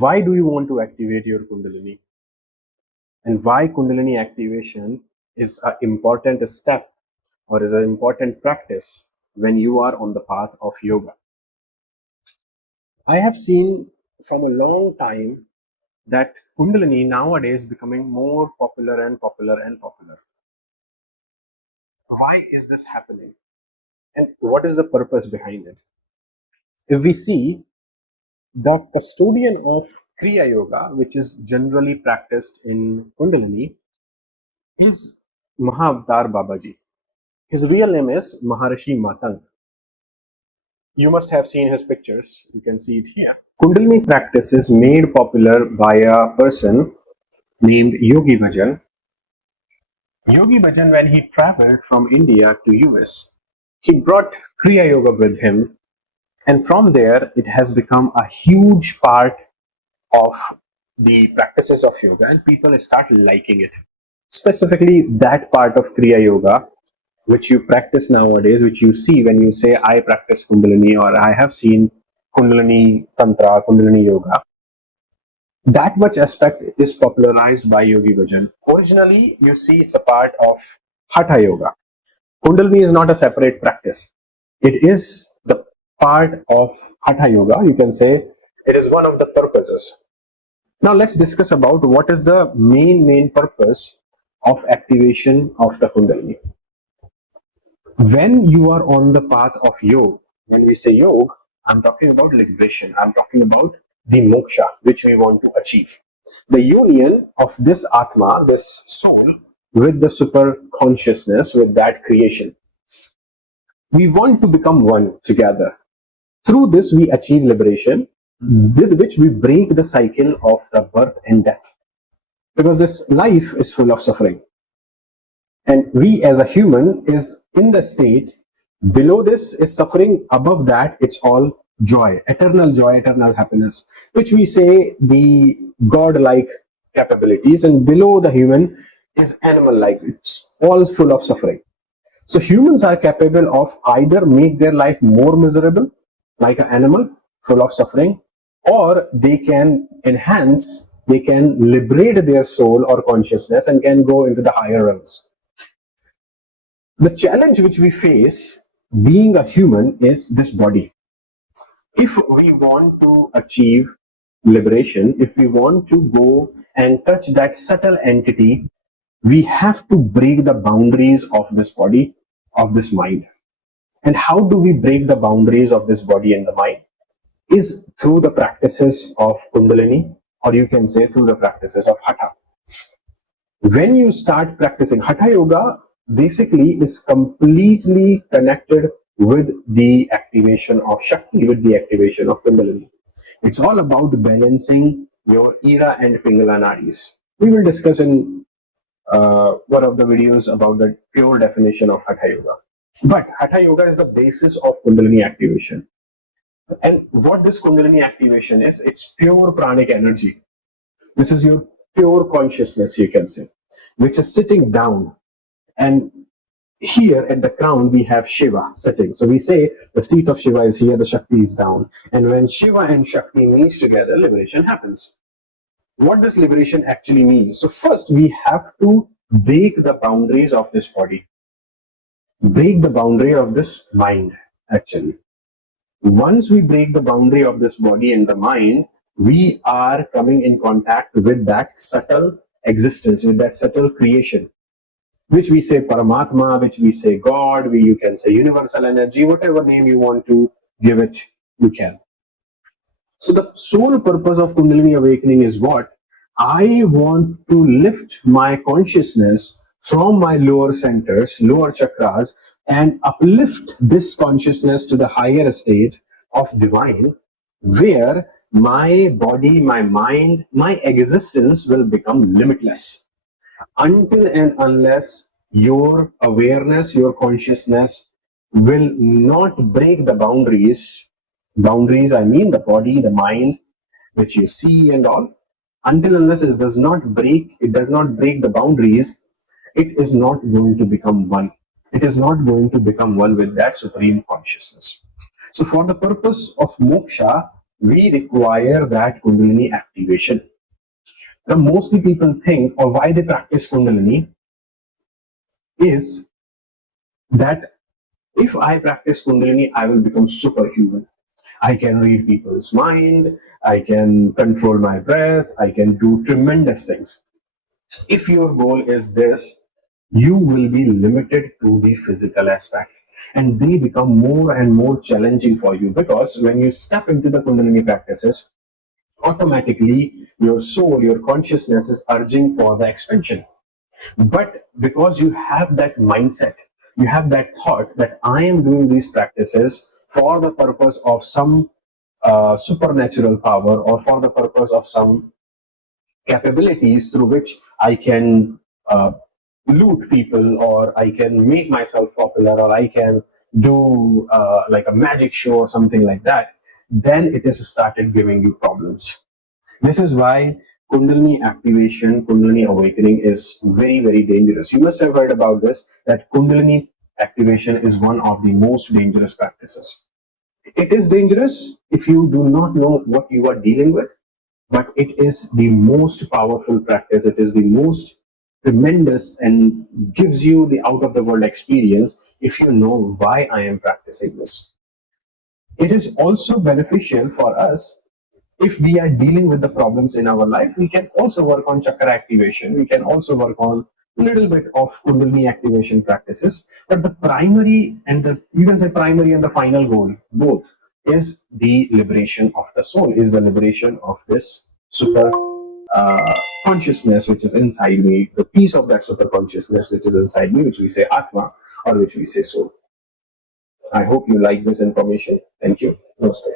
why do you want to activate your Kundalini? And why Kundalini activation is an important step or is an important practice when you are on the path of yoga. I have seen from a long time that Kundalini nowadays becoming more popular and popular and popular. Why is this happening? And what is the purpose behind it? If we see, the custodian of Kriya Yoga, which is generally practiced in Kundalini, is Mahavatar Babaji. His real name is Maharishi Matang. You must have seen his pictures. You can see it here. Kundalini practice is made popular by a person named Yogi Bhajan. Yogi Bhajan, when he traveled from India to US, he brought Kriya Yoga with him, and from there it has become a huge part of the practices of yoga, and people start liking it. Specifically, that part of Kriya Yoga which you practice nowadays, which you see when you say, I practice Kundalini or I have seen Kundalini Tantra, Kundalini Yoga. That much aspect is popularized by Yogi Bhajan. Originally, you see it's a part of Hatha Yoga. Kundalini is not a separate practice. It is the part of Hatha Yoga. You can say it is one of the purposes. Now let's discuss about what is the main purpose of activation of the Kundalini. When you are on the path of yoga, when we say yoga, I'm talking about liberation. I'm talking about the moksha, which we want to achieve. The union of this Atma, this soul, with the super consciousness, with that creation. We want to become one together. Through this, we achieve liberation, with which we break the cycle of the birth and death. Because this life is full of suffering. And we as a human is in the state, below this is suffering, above that it's all joy, eternal happiness, which we say the God-like capabilities, and below the human is animal-like, it's all full of suffering. So humans are capable of either make their life more miserable, like an animal, full of suffering, or they can enhance, they can liberate their soul or consciousness and can go into the higher realms. The challenge which we face being a human is this body. If we want to achieve liberation, if we want to go and touch that subtle entity, we have to break the boundaries of this body, of this mind. And how do we break the boundaries of this body and the mind? Is through the practices of Kundalini, or you can say through the practices of Hatha. When you start practicing Hatha Yoga, basically is completely connected with the activation of Shakti, with the activation of Kundalini. It's all about balancing your Ira and Pingala nadis. We will discuss in one of the videos about the pure definition of Hatha Yoga. But Hatha Yoga is the basis of Kundalini activation. And what this Kundalini activation is, it's pure pranic energy. This is your pure consciousness, you can say, which is sitting down. And here at the crown, we have Shiva sitting. So we say the seat of Shiva is here, the Shakti is down. And when Shiva and Shakti meet together, liberation happens. What does liberation actually mean? So first, we have to break the boundaries of this body. Break the boundary of this mind, actually. Once we break the boundary of this body and the mind, we are coming in contact with that subtle existence, with that subtle creation, which we say Paramatma, which we say God, you can say universal energy, whatever name you want to give it, you can. So the sole purpose of Kundalini Awakening is what? I want to lift my consciousness from my lower centers, lower chakras, and uplift this consciousness to the higher state of divine, where my body, my mind, my existence will become limitless. Until and unless your awareness, your consciousness will not break the boundaries, I mean the body, the mind, which you see and all, until unless it does not break the boundaries, it is not going to become one. It is not going to become one with that supreme consciousness. So for the purpose of moksha, we require that Kundalini activation. Now, mostly people think, or why they practice Kundalini, is that if I practice Kundalini, I will become superhuman. I can read people's mind, I can control my breath, I can do tremendous things. If your goal is this, you will be limited to the physical aspect, and they become more and more challenging for you, because when you step into the Kundalini practices, automatically your soul, your consciousness is urging for the expansion. But because you have that mindset, you have that thought that I am doing these practices for the purpose of some supernatural power, or for the purpose of some capabilities through which I can loot people, or I can make myself popular, or I can do like a magic show or something like that, then it has started giving you problems. This is why Kundalini activation, Kundalini awakening is very, very dangerous. You must have heard about this, that Kundalini activation is one of the most dangerous practices. It is dangerous if you do not know what you are dealing with, but it is the most powerful practice. It is the most tremendous and gives you the out of the world experience if you know why I am practicing this. It is also beneficial for us if we are dealing with the problems in our life. We can also work on chakra activation. We can also work on a little bit of Kundalini activation practices. But the primary and the, you can say primary and the final goal, both, is the liberation of the soul, is the liberation of this super consciousness which is inside me, the piece of that super consciousness which is inside me, which we say Atma, or which we say soul. I hope you like this information. Thank you. Namaste.